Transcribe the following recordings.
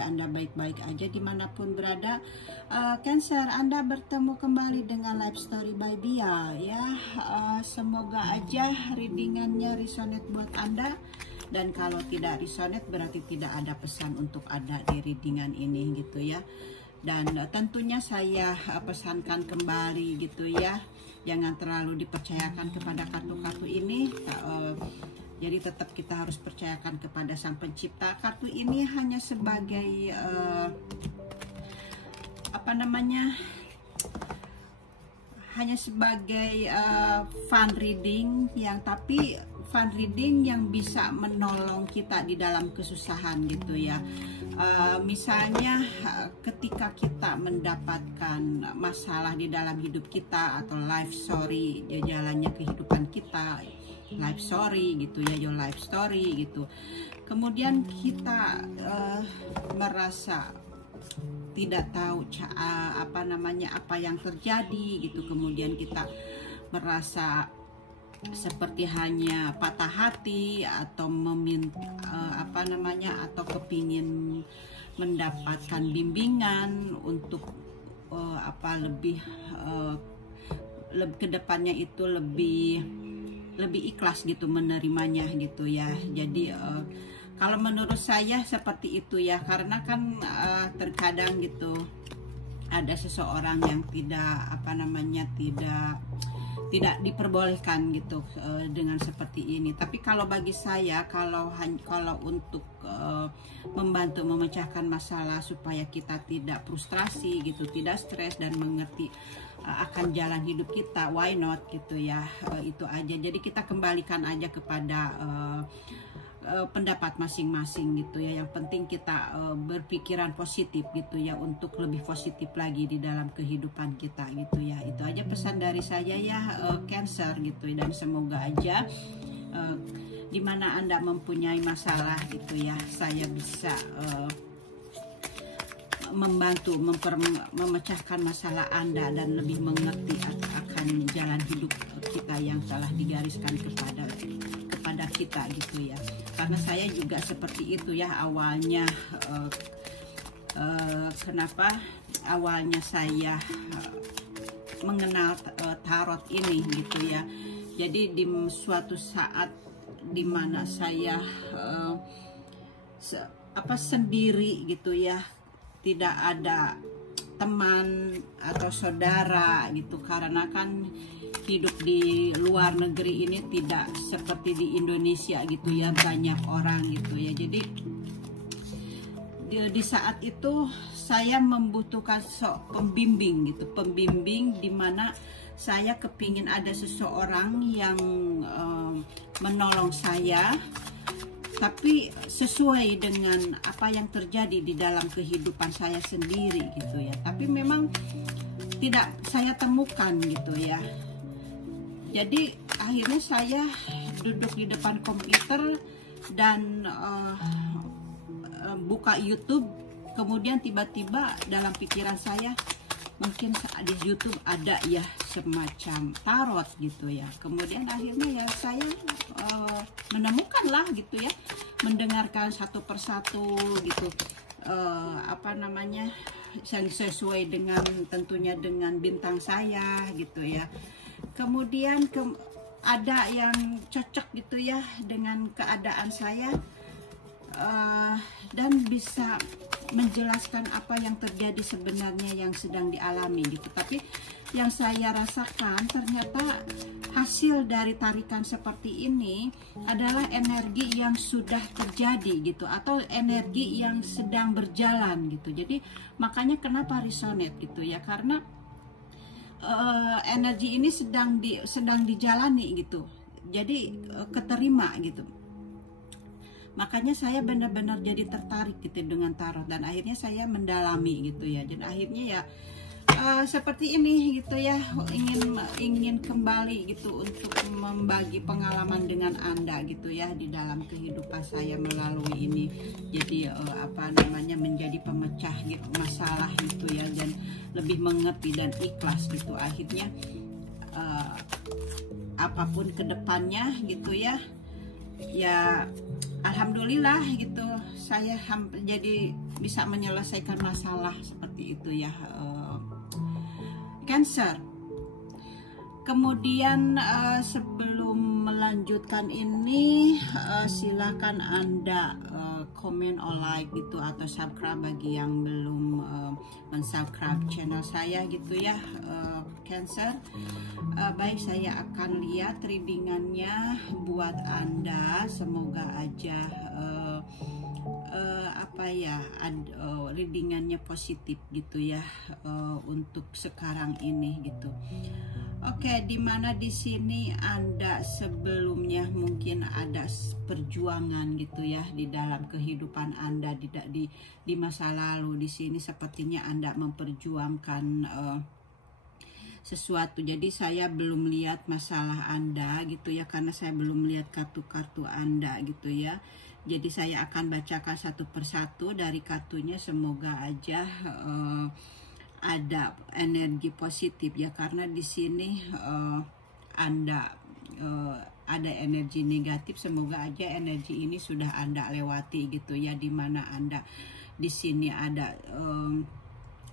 semoga Anda baik-baik aja dimanapun berada. Cancer, Anda bertemu kembali dengan Life Story by Bia ya. Semoga aja readingannya resonate buat Anda. Dan kalau tidak resonate berarti tidak ada pesan untuk ada di readingan ini gitu ya. Dan tentunya saya pesankan kembali gitu ya, jangan terlalu dipercayakan kepada kartu-kartu ini. Jadi tetap kita harus percayakan kepada Sang Pencipta. Kartu ini hanya sebagai hanya sebagai fun reading yang bisa menolong kita di dalam kesusahan gitu ya. Misalnya ketika kita mendapatkan masalah di dalam hidup kita atau life story di jalannya kehidupan kita, life story gitu ya, your life story gitu. Kemudian kita merasa tidak tahu apa yang terjadi gitu. Kemudian kita merasa seperti hanya patah hati atau meminta atau kepingin mendapatkan bimbingan untuk lebih kedepannya itu lebih ikhlas gitu menerimanya gitu ya. Jadi kalau menurut saya seperti itu ya, karena kan terkadang gitu ada seseorang yang tidak diperbolehkan gitu dengan seperti ini. Tapi kalau bagi saya, kalau untuk membantu memecahkan masalah supaya kita tidak frustrasi gitu, tidak stres dan mengerti akan jalan hidup kita, why not gitu ya, itu aja. Jadi kita kembalikan aja kepada pendapat masing-masing gitu ya. Yang penting kita berpikiran positif gitu ya, untuk lebih positif lagi di dalam kehidupan kita gitu ya. Itu aja pesan dari saya ya, Cancer gitu ya. Dan semoga aja dimana Anda mempunyai masalah gitu ya, saya bisa membantu memecahkan masalah Anda dan lebih mengerti akan jalan hidup kita yang telah digariskan kepada kita gitu ya. Karena saya juga seperti itu ya awalnya. Kenapa awalnya saya mengenal tarot ini gitu ya. Jadi di suatu saat dimana saya sendiri gitu ya, tidak ada teman atau saudara gitu, karena kan hidup di luar negeri ini tidak seperti di Indonesia gitu ya, banyak orang gitu ya. Jadi di saat itu saya membutuhkan pembimbing gitu, pembimbing dimana saya kepingin ada seseorang yang menolong saya, tapi sesuai dengan apa yang terjadi di dalam kehidupan saya sendiri gitu ya. Tapi memang tidak saya temukan gitu ya. Jadi akhirnya saya duduk di depan komputer dan buka YouTube. Kemudian tiba-tiba dalam pikiran saya, mungkin di YouTube ada ya semacam tarot gitu ya. Kemudian akhirnya ya saya menemukan lah gitu ya, mendengarkan satu persatu gitu, yang sesuai dengan tentunya dengan bintang saya gitu ya. Kemudian ada yang cocok gitu ya dengan keadaan saya, dan bisa menjelaskan apa yang terjadi sebenarnya yang sedang dialami gitu. Tapi yang saya rasakan ternyata hasil dari tarikan seperti ini adalah energi yang sudah terjadi gitu, atau energi yang sedang berjalan gitu. Jadi makanya kenapa resonate gitu ya, karena energi ini sedang dijalani gitu. Jadi keterima gitu. Makanya saya benar-benar jadi tertarik gitu dengan tarot, dan akhirnya saya mendalami gitu ya. Dan akhirnya ya seperti ini gitu ya, ingin kembali gitu untuk membagi pengalaman dengan Anda gitu ya di dalam kehidupan saya melalui ini. Jadi menjadi pemecah gitu masalah gitu ya, dan lebih mengerti dan ikhlas gitu. Akhirnya apapun kedepannya gitu ya alhamdulillah gitu, saya jadi bisa menyelesaikan masalah seperti itu ya, Cancer. Kemudian sebelum melanjutkan ini, silakan Anda komen or like gitu, atau subscribe bagi yang belum mensubscribe channel saya gitu ya, Cancer. Baik, saya akan lihat readingannya buat Anda. Semoga aja readingannya positif gitu ya, untuk sekarang ini gitu. Oke, dimana di sini Anda sebelumnya mungkin ada perjuangan gitu ya di dalam kehidupan Anda di masa lalu. Di sini sepertinya Anda memperjuangkan sesuatu. Jadi saya belum lihat masalah Anda gitu ya, karena saya belum lihat kartu-kartu Anda gitu ya. Jadi saya akan bacakan satu persatu dari kartunya. Semoga aja ada energi positif ya, karena di sini Anda ada energi negatif. Semoga aja energi ini sudah Anda lewati gitu ya, dimana Anda di sini ada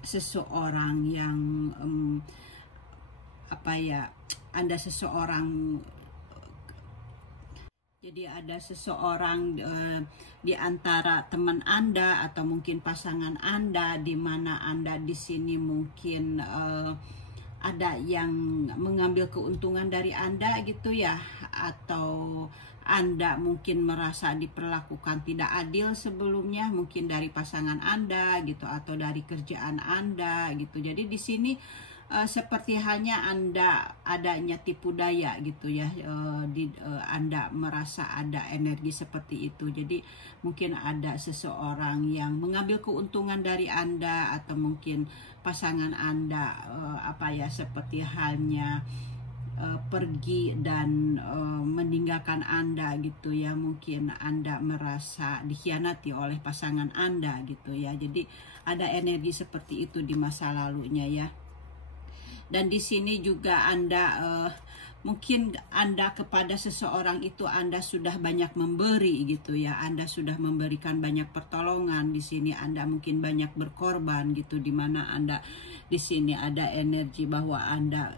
seseorang yang Anda seseorang. Jadi ada seseorang di antara teman Anda atau mungkin pasangan Anda, di mana Anda di sini mungkin ada yang mengambil keuntungan dari Anda gitu ya, atau Anda mungkin merasa diperlakukan tidak adil sebelumnya, mungkin dari pasangan Anda gitu, atau dari kerjaan Anda gitu. Jadi di sini seperti hanya Anda adanya tipu daya gitu ya, Anda merasa ada energi seperti itu. Jadi mungkin ada seseorang yang mengambil keuntungan dari Anda, atau mungkin pasangan Anda seperti halnya pergi dan meninggalkan Anda gitu ya. Mungkin Anda merasa dikhianati oleh pasangan Anda gitu ya. Jadi ada energi seperti itu di masa lalunya ya. Dan di sini juga Anda mungkin Anda kepada seseorang itu Anda sudah banyak memberi gitu ya. Anda sudah memberikan banyak pertolongan. Di sini Anda mungkin banyak berkorban gitu, di mana Anda di sini ada energi bahwa Anda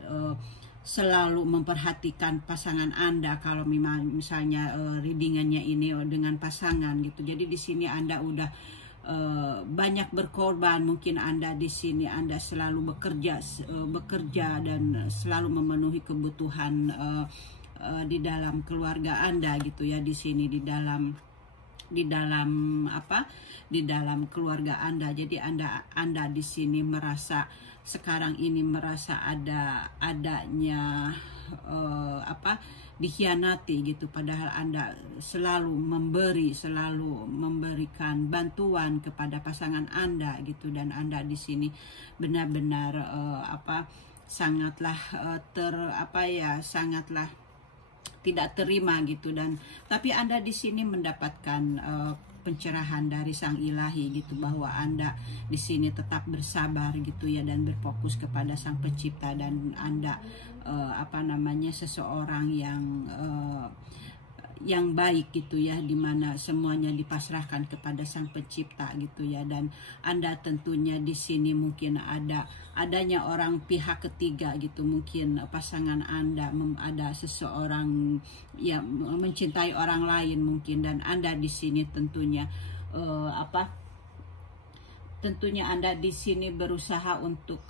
selalu memperhatikan pasangan Anda. Kalau misalnya readingannya ini dengan pasangan gitu. Jadi di sini Anda udah banyak berkorban. Mungkin Anda di sini Anda selalu bekerja dan selalu memenuhi kebutuhan di dalam keluarga Anda gitu ya. Di sini di dalam keluarga Anda. Jadi Anda di sini merasa sekarang ini merasa adanya dikhianati gitu, padahal Anda selalu memberikan bantuan kepada pasangan Anda gitu. Dan Anda di sini benar-benar sangatlah sangatlah tidak terima gitu. Dan tapi Anda di sini mendapatkan pencerahan dari Sang Ilahi gitu, bahwa Anda di sini tetap bersabar gitu ya, dan berfokus kepada Sang Pencipta. Dan Anda seseorang yang baik gitu ya, dimana semuanya dipasrahkan kepada Sang Pencipta gitu ya. Dan Anda tentunya di sini mungkin adanya orang pihak ketiga gitu, mungkin pasangan Anda ada seseorang yang mencintai orang lain mungkin. Dan Anda di sini tentunya tentunya Anda di sini berusaha untuk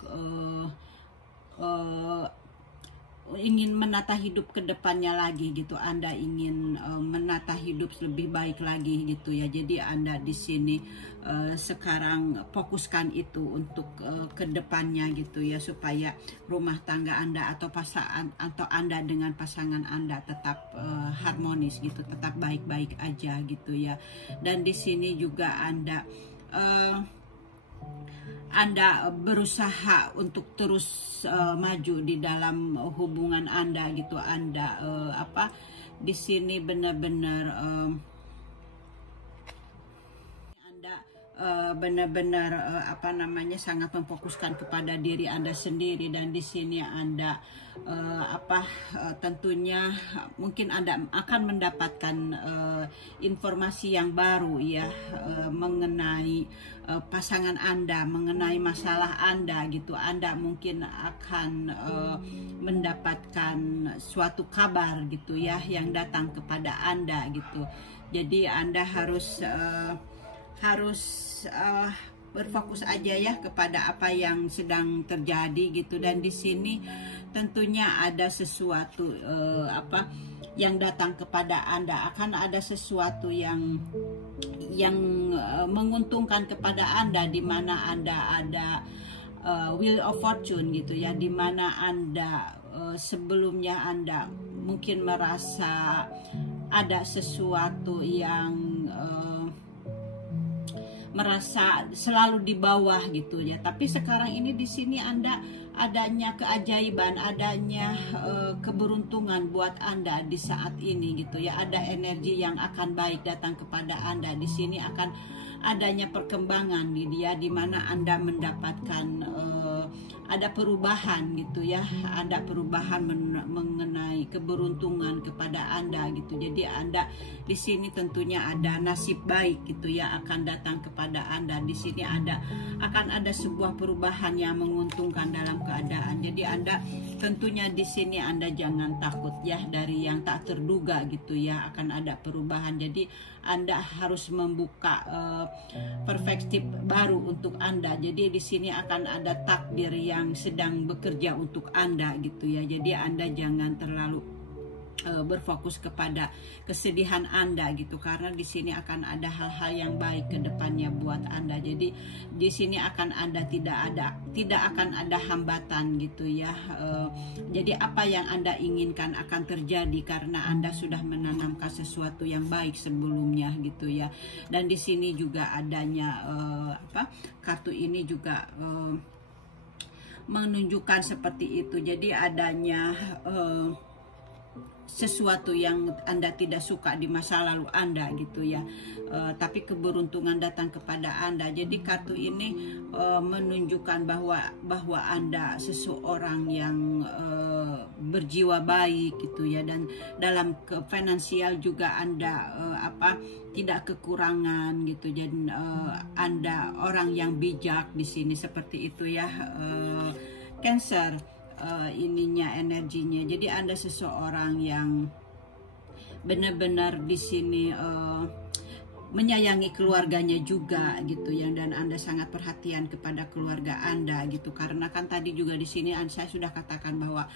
ingin menata hidup ke depannya lagi gitu. Anda ingin menata hidup lebih baik lagi gitu ya. Jadi Anda di sini sekarang fokuskan itu untuk ke depannya gitu ya, supaya rumah tangga Anda atau Anda dengan pasangan Anda tetap harmonis gitu, tetap baik-baik aja gitu ya. Dan di sini juga Anda berusaha untuk terus maju di dalam hubungan Anda gitu. Anda di sini benar-benar Anda benar-benar apa namanya sangat memfokuskan kepada diri Anda sendiri, dan di sini Anda tentunya mungkin Anda akan mendapatkan informasi yang baru ya, mengenai pasangan Anda, mengenai masalah Anda gitu. Anda mungkin akan mendapatkan suatu kabar gitu ya yang datang kepada Anda gitu. Jadi Anda harus berfokus aja ya kepada apa yang sedang terjadi gitu. Dan di sini tentunya ada sesuatu yang datang kepada Anda, akan ada sesuatu yang menguntungkan kepada Anda, di mana Anda ada Wheel of Fortune gitu ya, di mana Anda sebelumnya Anda mungkin merasa ada sesuatu yang merasa selalu di bawah gitu ya, tapi sekarang ini di sini Anda adanya keajaiban, adanya keberuntungan buat Anda di saat ini gitu ya. Ada energi yang akan baik datang kepada Anda. Di sini akan adanya perkembangan di dia, di mana Anda mendapatkan ada perubahan gitu ya, ada perubahan mengenai keberuntungan kepada Anda gitu. Jadi Anda di sini tentunya ada nasib baik gitu ya akan datang kepada Anda. Di sini akan ada sebuah perubahan yang menguntungkan dalam keadaan. Jadi Anda tentunya di sini Anda jangan takut ya dari yang tak terduga gitu ya, akan ada perubahan. Jadi Anda harus membuka perspektif baru untuk Anda. Jadi di sini akan ada takdir yang sedang bekerja untuk Anda gitu ya. Jadi Anda jangan terlalu berfokus kepada kesedihan Anda gitu, karena di sini akan ada hal-hal yang baik ke depannya buat Anda. Jadi di sini akan ada tidak akan ada hambatan gitu ya. Jadi apa yang Anda inginkan akan terjadi karena Anda sudah menanamkan sesuatu yang baik sebelumnya gitu ya. Dan di sini juga adanya kartu ini juga menunjukkan seperti itu. Jadi adanya sesuatu yang Anda tidak suka di masa lalu Anda gitu ya, tapi keberuntungan datang kepada Anda. Jadi kartu ini menunjukkan bahwa Anda seseorang yang berjiwa baik gitu ya, dan dalam finansial juga Anda tidak kekurangan gitu. Jadi Anda orang yang bijak di sini seperti itu ya, Cancer. Energinya. Jadi Anda seseorang yang benar-benar di sini menyayangi keluarganya juga gitu ya, dan Anda sangat perhatian kepada keluarga Anda gitu, karena kan tadi juga di sini saya sudah katakan bahwa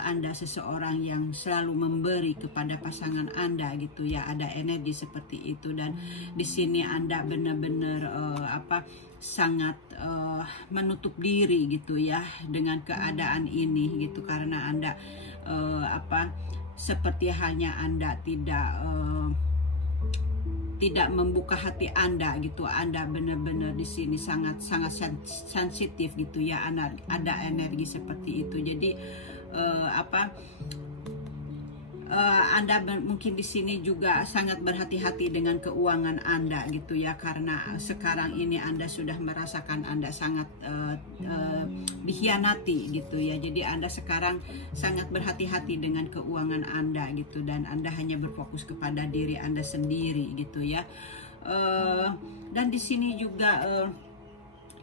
Anda seseorang yang selalu memberi kepada pasangan Anda gitu ya, ada energi seperti itu. Dan di sini Anda benar-benar sangat menutup diri gitu ya dengan keadaan ini gitu, karena Anda seperti hanya Anda tidak membuka hati Anda gitu. Anda benar-benar di sini sangat sensitif gitu ya, ada energi seperti itu. Jadi Anda mungkin di sini juga sangat berhati-hati dengan keuangan Anda gitu ya, karena sekarang ini Anda sudah merasakan Anda sangat dikhianati gitu ya. Jadi Anda sekarang sangat berhati-hati dengan keuangan Anda gitu, dan Anda hanya berfokus kepada diri Anda sendiri gitu ya. Dan di sini juga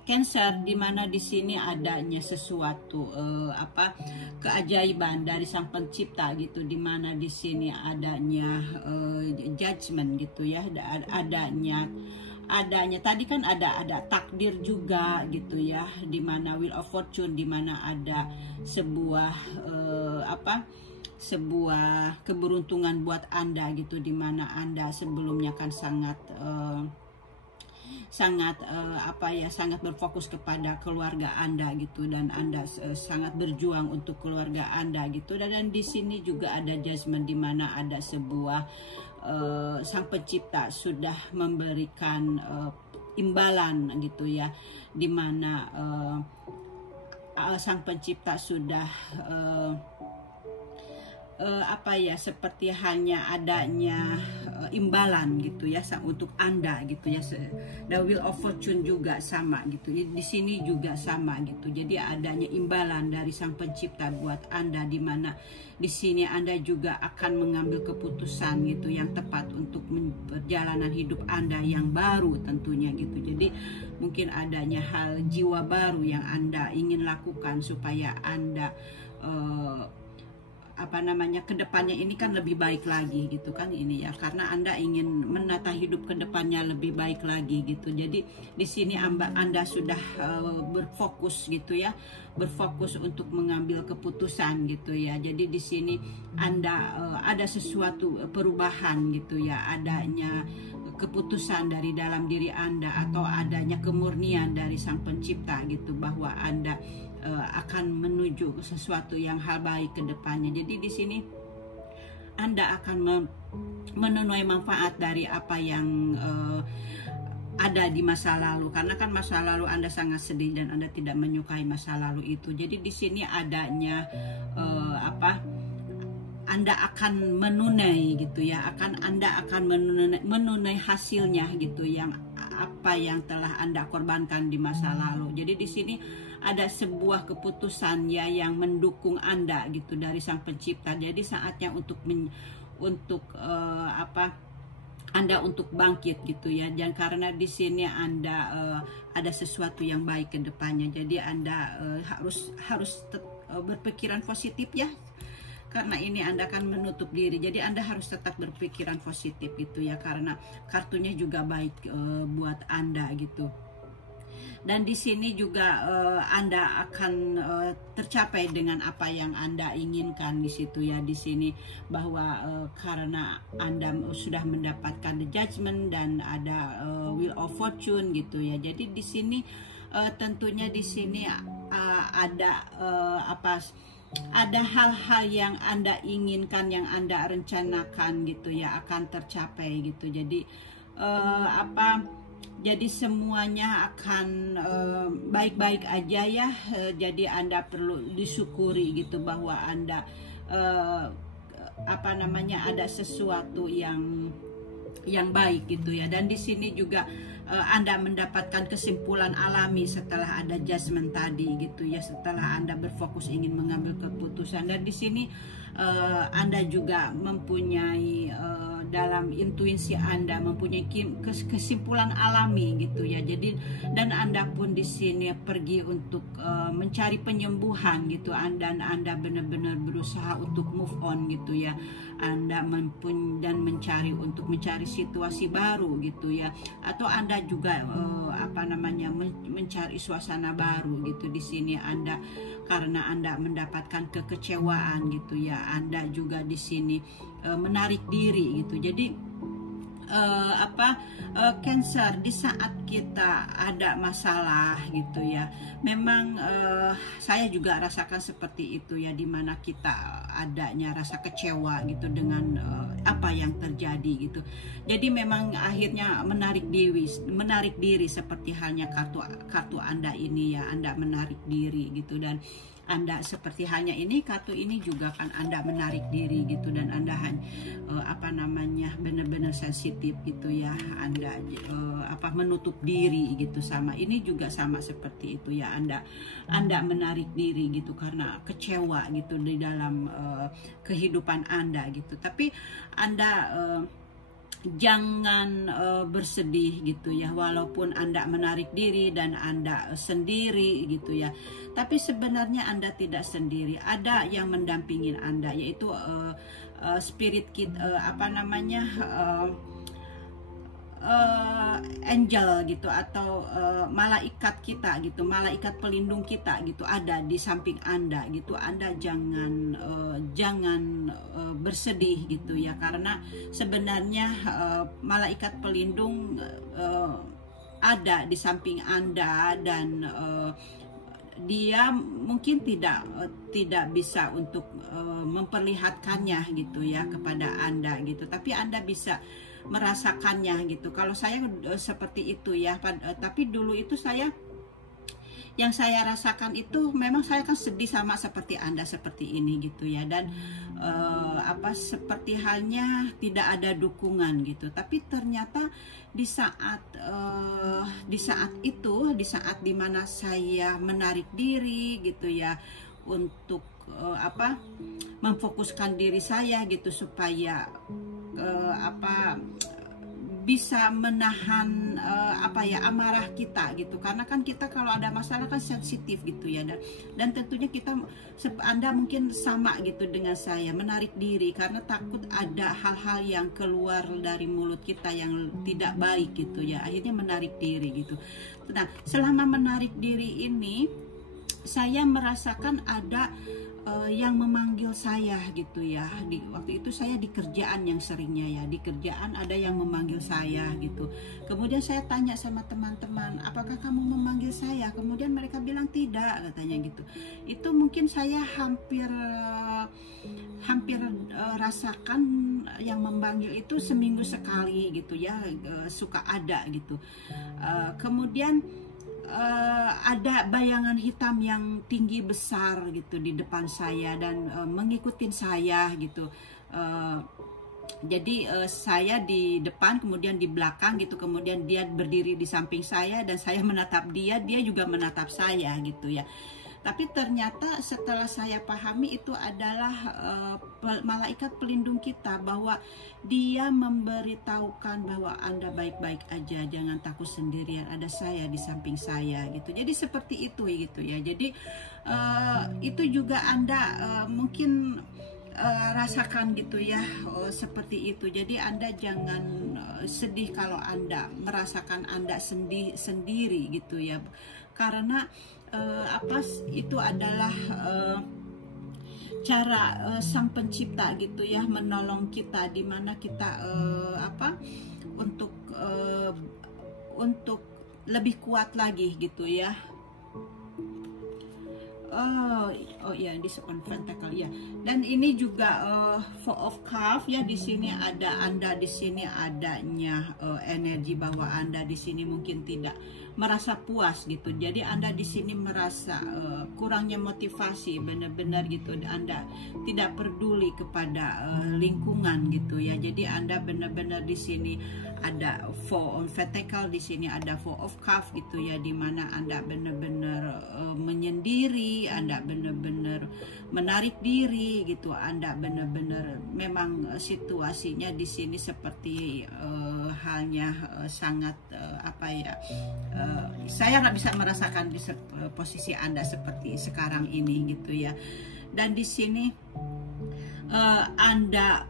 Cancer, di mana di sini adanya sesuatu keajaiban dari Sang Pencipta gitu, di mana di sini adanya judgment gitu ya, adanya tadi kan ada takdir juga gitu ya, di mana Wheel of Fortune, di mana ada sebuah sebuah keberuntungan buat Anda gitu, di mana Anda sebelumnya kan sangat sangat berfokus kepada keluarga Anda gitu, dan Anda sangat berjuang untuk keluarga Anda gitu. Dan di sini juga ada judgment, di mana ada sebuah Sang Pencipta sudah memberikan imbalan gitu ya, di mana Sang Pencipta sudah seperti hanya adanya imbalan gitu ya untuk Anda gitu ya. The Wheel of Fortune juga sama gitu. Di sini juga sama gitu. Jadi adanya imbalan dari Sang Pencipta buat Anda, di mana di sini Anda juga akan mengambil keputusan gitu yang tepat untuk perjalanan hidup Anda yang baru tentunya gitu. Jadi mungkin adanya hal jiwa baru yang Anda ingin lakukan supaya Anda kedepannya ini kan lebih baik lagi gitu kan ini ya, karena Anda ingin menata hidup kedepannya lebih baik lagi gitu. Jadi di sini Anda sudah berfokus gitu ya, berfokus untuk mengambil keputusan gitu ya. Jadi di sini Anda ada sesuatu perubahan gitu ya, adanya keputusan dari dalam diri Anda atau adanya kemurnian dari Sang Pencipta gitu, bahwa Anda akan menuju sesuatu yang hal baik ke depannya. Jadi di sini Anda akan menuai manfaat dari apa yang ada di masa lalu, karena kan masa lalu Anda sangat sedih dan Anda tidak menyukai masa lalu itu. Jadi di sini adanya Anda akan menunai gitu ya, Anda akan menunai hasilnya gitu, yang apa yang telah Anda korbankan di masa lalu. Jadi di sini ada sebuah keputusan ya yang mendukung Anda gitu dari Sang Pencipta. Jadi saatnya untuk Anda untuk bangkit gitu ya. Dan karena di sini Anda ada sesuatu yang baik ke depannya. Jadi Anda harus berpikiran positif ya. Karena ini Anda akan menutup diri. Jadi Anda harus tetap berpikiran positif gitu ya, karena kartunya juga baik buat Anda gitu. Dan di sini juga Anda akan tercapai dengan apa yang Anda inginkan di situ ya. Di sini bahwa karena Anda sudah mendapatkan the judgment dan ada Wheel of Fortune gitu ya. Jadi di sini tentunya di sini ada hal-hal yang Anda inginkan, yang Anda rencanakan gitu ya, akan tercapai gitu. Jadi jadi semuanya akan baik-baik aja ya. Jadi Anda perlu disyukuri gitu bahwa Anda ada sesuatu yang baik gitu ya. Dan di sini juga Anda mendapatkan kesimpulan alami setelah ada judgment tadi gitu ya, setelah Anda berfokus ingin mengambil keputusan. Dan di sini Anda juga mempunyai dalam intuisi Anda mempunyai kesimpulan alami gitu ya. Jadi dan Anda pun di sini pergi untuk mencari penyembuhan gitu, dan Anda benar-benar berusaha untuk move on gitu ya. Anda mencari situasi baru gitu ya, atau Anda juga mencari suasana baru gitu. Di sini Anda karena Anda mendapatkan kekecewaan gitu ya, Anda juga di sini menarik diri gitu. Jadi Cancer, di saat kita ada masalah gitu ya, memang saya juga rasakan seperti itu ya, dimana kita adanya rasa kecewa gitu dengan apa yang terjadi gitu. Jadi memang akhirnya menarik diri seperti halnya kartu Anda ini ya, Anda menarik diri gitu. Dan Anda seperti halnya ini, kartu ini juga kan Anda menarik diri gitu, dan Anda benar-benar sensitif gitu ya. Anda menutup diri gitu. Sama ini juga sama seperti itu ya, Anda menarik diri gitu karena kecewa gitu di dalam kehidupan Anda gitu. Tapi Anda jangan bersedih gitu ya, walaupun Anda menarik diri dan Anda sendiri gitu ya, tapi sebenarnya Anda tidak sendiri. Ada yang mendampingin Anda, yaitu spirit angel gitu, atau malaikat kita gitu, malaikat pelindung kita gitu, ada di samping Anda gitu. Anda jangan bersedih gitu ya, karena sebenarnya malaikat pelindung ada di samping Anda, dan dia mungkin tidak bisa untuk memperlihatkannya gitu ya kepada Anda gitu, tapi Anda bisa merasakannya gitu. Kalau saya seperti itu ya, tapi dulu itu saya yang saya rasakan itu memang saya kan sedih sama seperti Anda seperti ini gitu ya, dan seperti halnya tidak ada dukungan gitu. Tapi ternyata di saat dimana saya menarik diri gitu ya, untuk memfokuskan diri saya gitu supaya bisa menahan amarah kita gitu, karena kan kita kalau ada masalah kan sensitif gitu ya, dan tentunya Anda mungkin sama gitu dengan saya, menarik diri karena takut ada hal-hal yang keluar dari mulut kita yang tidak baik gitu ya, akhirnya menarik diri gitu. Nah, selama menarik diri ini saya merasakan ada yang memanggil saya gitu ya. Waktu itu saya di kerjaan, yang seringnya ya di kerjaan ada yang memanggil saya gitu. Kemudian saya tanya sama teman-teman, apakah kamu memanggil saya? Kemudian mereka bilang tidak, katanya gitu. Itu mungkin saya hampir rasakan yang memanggil itu seminggu sekali gitu ya, suka ada gitu. Kemudian ada bayangan hitam yang tinggi besar gitu di depan saya dan mengikutin saya gitu. Jadi saya di depan, kemudian di belakang gitu, kemudian dia berdiri di samping saya dan saya menatap dia, dia juga menatap saya gitu ya. Tapi ternyata setelah saya pahami itu adalah malaikat pelindung kita, bahwa dia memberitahukan bahwa Anda baik-baik aja, jangan takut sendirian, ada saya di samping saya gitu. Jadi seperti itu gitu ya. Jadi itu juga Anda mungkin rasakan gitu ya, seperti itu. Jadi Anda jangan sedih kalau Anda merasakan Anda sendiri gitu ya, karena itu adalah cara Sang Pencipta gitu ya menolong kita, dimana kita untuk lebih kuat lagi gitu ya. Oh ya, this on pentacle ya. Dan ini juga Four of Cups ya, di sini ada Anda, di sini adanya energi bahwa Anda di sini mungkin tidak merasa puas gitu. Jadi Anda di sini merasa kurangnya motivasi, benar-benar gitu. Anda tidak peduli kepada lingkungan gitu ya. Jadi Anda benar-benar di sini ada Four on Pentacle, di sini ada Four of Cups gitu ya, dimana Anda benar-benar menyendiri, Anda benar-benar menarik diri gitu, Anda benar-benar memang situasinya di sini seperti halnya sangat saya nggak bisa merasakan di posisi Anda seperti sekarang ini gitu ya. Dan di sini Anda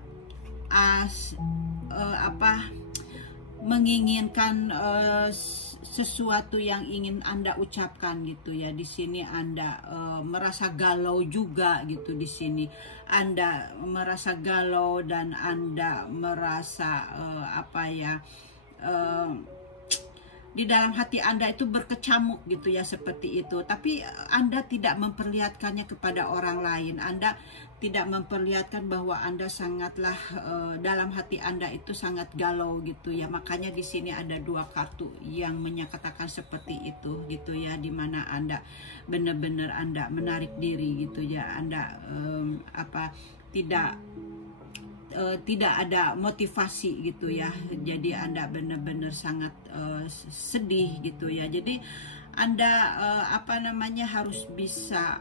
menginginkan sesuatu yang ingin Anda ucapkan gitu ya. Di sini Anda merasa galau juga gitu. Di sini Anda merasa galau dan Anda merasa di dalam hati Anda itu berkecamuk gitu ya, seperti itu. Tapi Anda tidak memperlihatkannya kepada orang lain. Anda tidak memperlihatkan bahwa Anda sangatlah dalam hati Anda itu sangat galau gitu ya. Makanya di sini ada dua kartu yang menyatakan seperti itu gitu ya, dimana Anda benar-benar Anda menarik diri gitu ya. Anda tidak ada motivasi gitu ya. Jadi Anda benar-benar sangat sedih gitu ya. Jadi Anda harus bisa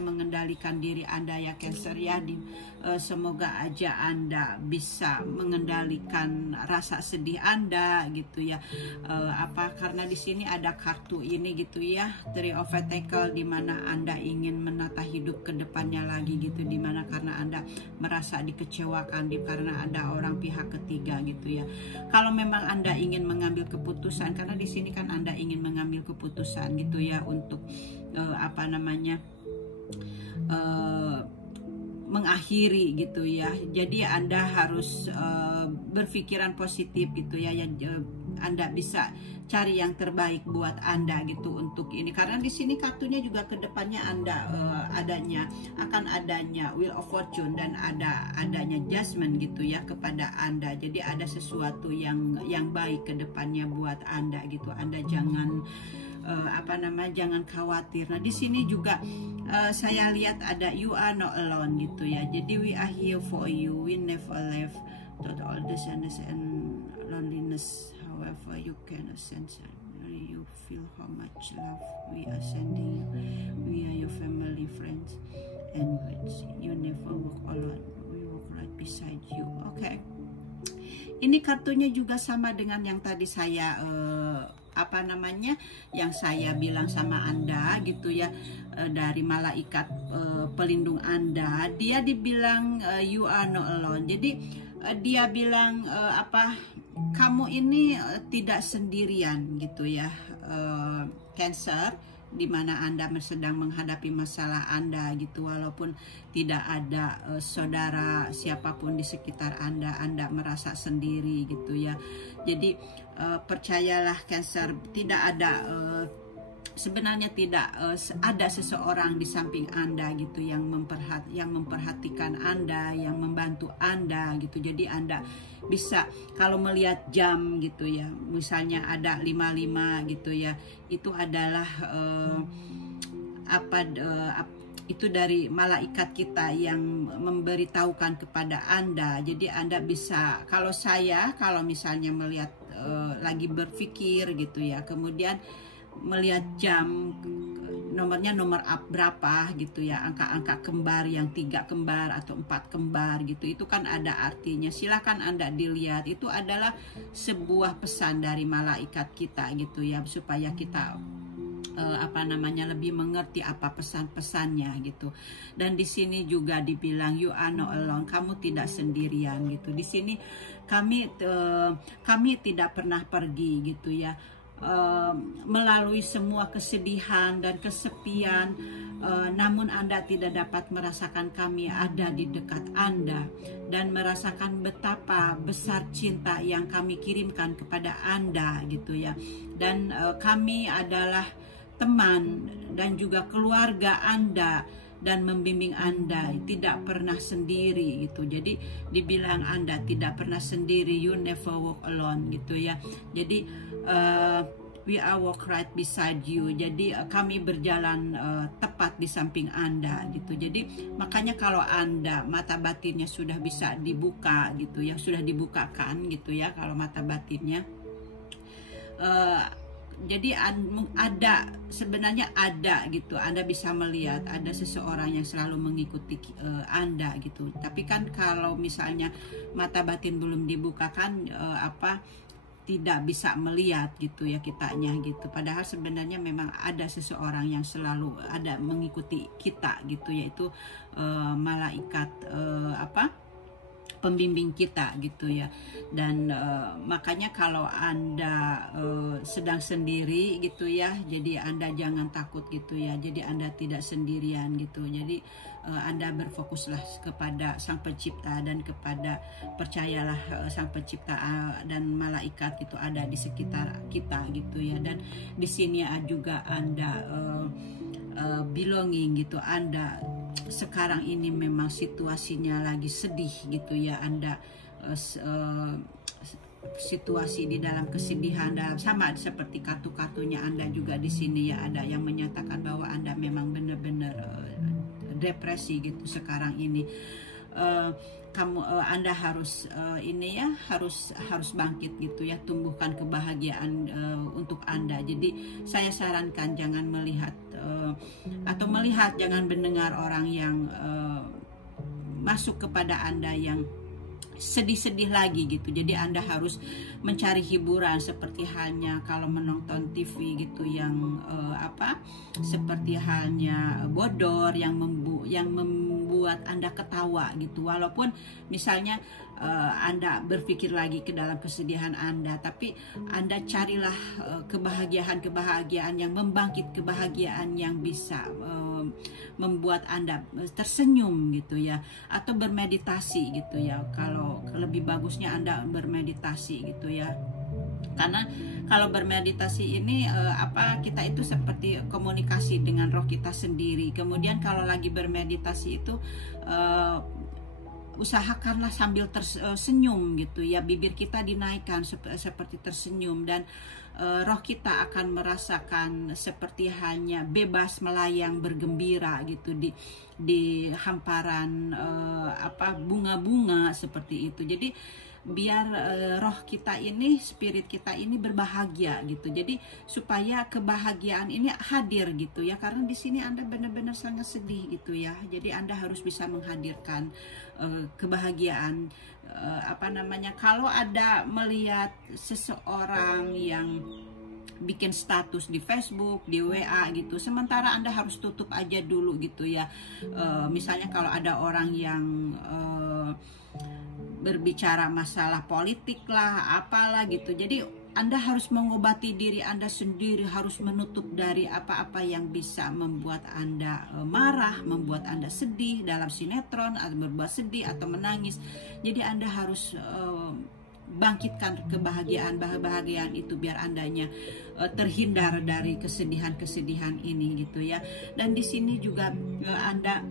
mengendalikan diri Anda ya, Cancer ya. Semoga aja Anda bisa mengendalikan rasa sedih Anda gitu ya. Karena di sini ada kartu ini gitu ya, Three of Pentacles, di mana Anda ingin menata hidup ke depannya lagi gitu, dimana karena Anda merasa dikecewakan karena ada orang pihak ketiga gitu ya. Kalau memang Anda ingin mengambil keputusan, karena di sini kan Anda ingin mengambil keputusan gitu ya, untuk mengakhiri gitu ya. Jadi Anda harus berpikiran positif gitu ya. Anda bisa cari yang terbaik buat Anda gitu untuk ini, karena di sini kartunya juga ke depannya Anda akan adanya Wheel of Fortune dan adanya Judgment gitu ya kepada Anda. Jadi ada sesuatu yang baik ke depannya buat Anda gitu. Anda jangan apa namanya, jangan khawatir. Nah di sini juga saya lihat ada you are not alone gitu ya. Jadi we are here for you, we never left all the sadness and loneliness. However you can sense, you feel how much love we are sending you. We are your family, friends, and you never walk alone. We walk right beside you. Oke. Ini kartunya juga sama dengan yang tadi saya apa namanya, yang saya bilang sama Anda gitu ya, dari malaikat pelindung Anda. Dia dibilang you are not alone. Jadi dia bilang apa, kamu ini tidak sendirian gitu ya, Cancer, di mana Anda sedang menghadapi masalah Anda gitu, walaupun tidak ada saudara siapapun di sekitar Anda merasa sendiri gitu ya. Jadi percayalah Cancer, tidak ada sebenarnya tidak ada seseorang di samping Anda gitu yang memperhatikan Anda, yang membantu Anda gitu. Jadi Anda bisa kalau melihat jam gitu ya, misalnya ada 55 gitu ya, itu adalah itu dari malaikat kita yang memberitahukan kepada Anda. Jadi Anda bisa, kalau misalnya melihat lagi berpikir gitu ya, kemudian melihat jam, nomornya nomor berapa gitu ya, angka-angka kembar yang 3 kembar atau 4 kembar gitu, itu kan ada artinya. Silahkan Anda dilihat, itu adalah sebuah pesan dari malaikat kita gitu ya, supaya kita apa namanya, lebih mengerti apa pesan-pesannya gitu. Dan di sini juga dibilang you are not alone, kamu tidak sendirian gitu. Di sini kami tidak pernah pergi gitu ya, melalui semua kesedihan dan kesepian, namun Anda tidak dapat merasakan kami ada di dekat Anda dan merasakan betapa besar cinta yang kami kirimkan kepada Anda gitu ya. Dan kami adalah teman dan juga keluarga Anda dan membimbing Anda, tidak pernah sendiri gitu. Jadi dibilang Anda tidak pernah sendiri, you never walk alone gitu ya. Jadi we are walk right beside you. Jadi kami berjalan tepat di samping Anda gitu. Jadi makanya kalau Anda mata batinnya sudah bisa dibuka gitu ya, sudah dibukakan gitu ya kalau mata batinnya. Jadi sebenarnya ada gitu, Anda bisa melihat ada seseorang yang selalu mengikuti Anda gitu. Tapi kan kalau misalnya mata batin belum dibukakan, tidak bisa melihat gitu ya kitanya gitu. Padahal sebenarnya memang ada seseorang yang selalu ada mengikuti kita gitu, yaitu malaikat pembimbing kita gitu ya. Dan makanya kalau Anda sedang sendiri gitu ya, jadi Anda jangan takut gitu ya. Jadi Anda tidak sendirian gitu. Jadi Anda berfokuslah kepada Sang Pencipta dan percayalah Sang Pencipta dan malaikat itu ada di sekitar kita gitu ya. Dan di sini juga Anda belonging gitu. Anda sekarang ini memang situasinya lagi sedih gitu ya, Anda situasi di dalam kesedihan, sama seperti kartu-kartunya Anda juga di sini ya, ada yang menyatakan bahwa Anda memang benar-benar depresi gitu sekarang ini. Anda harus harus bangkit gitu ya, tumbuhkan kebahagiaan untuk Anda. Jadi saya sarankan jangan melihat jangan mendengar orang yang masuk kepada Anda yang sedih-sedih lagi gitu. Jadi Anda harus mencari hiburan, seperti halnya kalau menonton TV gitu yang seperti halnya bodor yang membuat Anda ketawa gitu. Walaupun misalnya Anda berpikir lagi ke dalam kesedihan Anda, tapi Anda carilah kebahagiaan yang membangkit, kebahagiaan yang bisa membuat Anda tersenyum gitu ya, atau bermeditasi gitu ya. Kalau lebih bagusnya Anda bermeditasi gitu ya, karena kalau bermeditasi ini kita itu seperti komunikasi dengan roh kita sendiri. Kemudian kalau lagi bermeditasi itu usahakanlah sambil tersenyum gitu ya, bibir kita dinaikkan seperti tersenyum, dan roh kita akan merasakan seperti hanya bebas melayang bergembira gitu di hamparan bunga-bunga seperti itu. Jadi biar roh kita ini, spirit kita ini berbahagia gitu. Jadi supaya kebahagiaan ini hadir gitu ya, karena di sini Anda benar-benar sangat sedih gitu ya. Jadi Anda harus bisa menghadirkan kebahagiaan. Kalau ada melihat seseorang yang bikin status di Facebook, di WA gitu, sementara Anda harus tutup aja dulu gitu ya. Misalnya kalau ada orang yang berbicara masalah politik lah, apalah gitu. Jadi Anda harus mengobati diri Anda sendiri, harus menutup dari apa-apa yang bisa membuat Anda marah, membuat Anda sedih dalam sinetron, atau berbuat sedih atau menangis. Jadi Anda harus bangkitkan kebahagiaan itu biar Andanya terhindar dari kesedihan-kesedihan ini gitu ya. Dan di sini juga Anda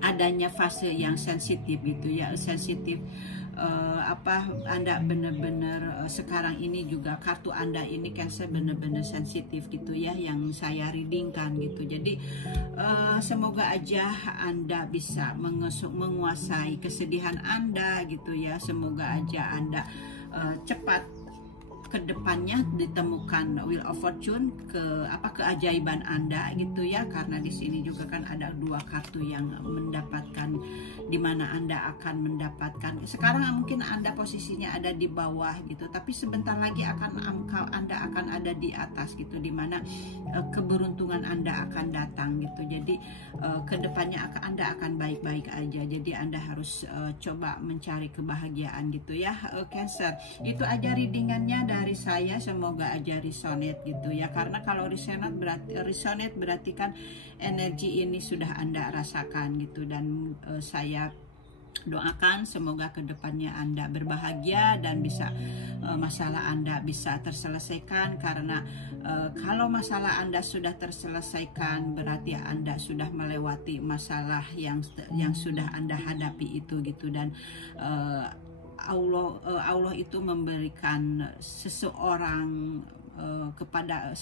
adanya fase yang sensitif gitu ya, sensitif. Anda benar-benar sekarang ini juga kartu Anda ini Cancer benar-benar sensitif gitu ya, yang saya readingkan gitu. Jadi semoga aja Anda bisa menguasai kesedihan Anda gitu ya. Semoga aja Anda cepat kedepannya ditemukan Wheel of Fortune, keajaiban Anda gitu ya, karena di sini juga kan ada dua kartu yang mendapatkan, dimana Anda akan mendapatkan. Sekarang mungkin Anda posisinya ada di bawah gitu, tapi sebentar lagi Anda akan ada di atas gitu, dimana keberuntungan Anda akan datang gitu. Jadi kedepannya Anda akan baik-baik aja. Jadi Anda harus coba mencari kebahagiaan gitu ya, Cancer. Itu aja readingannya dari saya, semoga aja resonate gitu ya, karena kalau resonate berarti kan energi ini sudah Anda rasakan gitu. Dan saya doakan semoga kedepannya Anda berbahagia dan bisa masalah Anda bisa terselesaikan, karena kalau masalah Anda sudah terselesaikan berarti Anda sudah melewati masalah yang sudah Anda hadapi itu gitu. Dan Allah itu memberikan seseorang kepada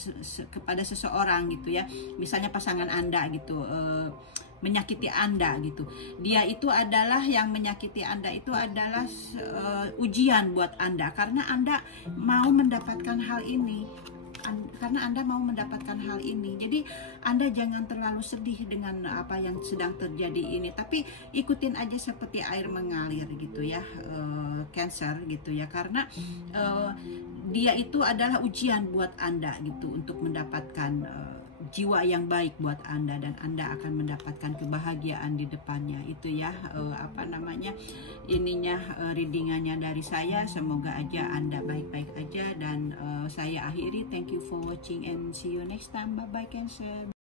seseorang gitu ya, misalnya pasangan Anda gitu menyakiti Anda gitu, dia itu adalah yang menyakiti Anda itu adalah ujian buat Anda, karena Anda mau mendapatkan hal ini. Jadi Anda jangan terlalu sedih dengan apa yang sedang terjadi ini, tapi ikutin aja seperti air mengalir gitu ya, Cancer gitu ya, karena dia itu adalah ujian buat Anda gitu, untuk mendapatkan jiwa yang baik buat Anda, dan Anda akan mendapatkan kebahagiaan di depannya itu ya. Readingannya dari saya, semoga aja Anda baik-baik aja. Dan saya akhiri, thank you for watching and see you next time, bye bye Cancer.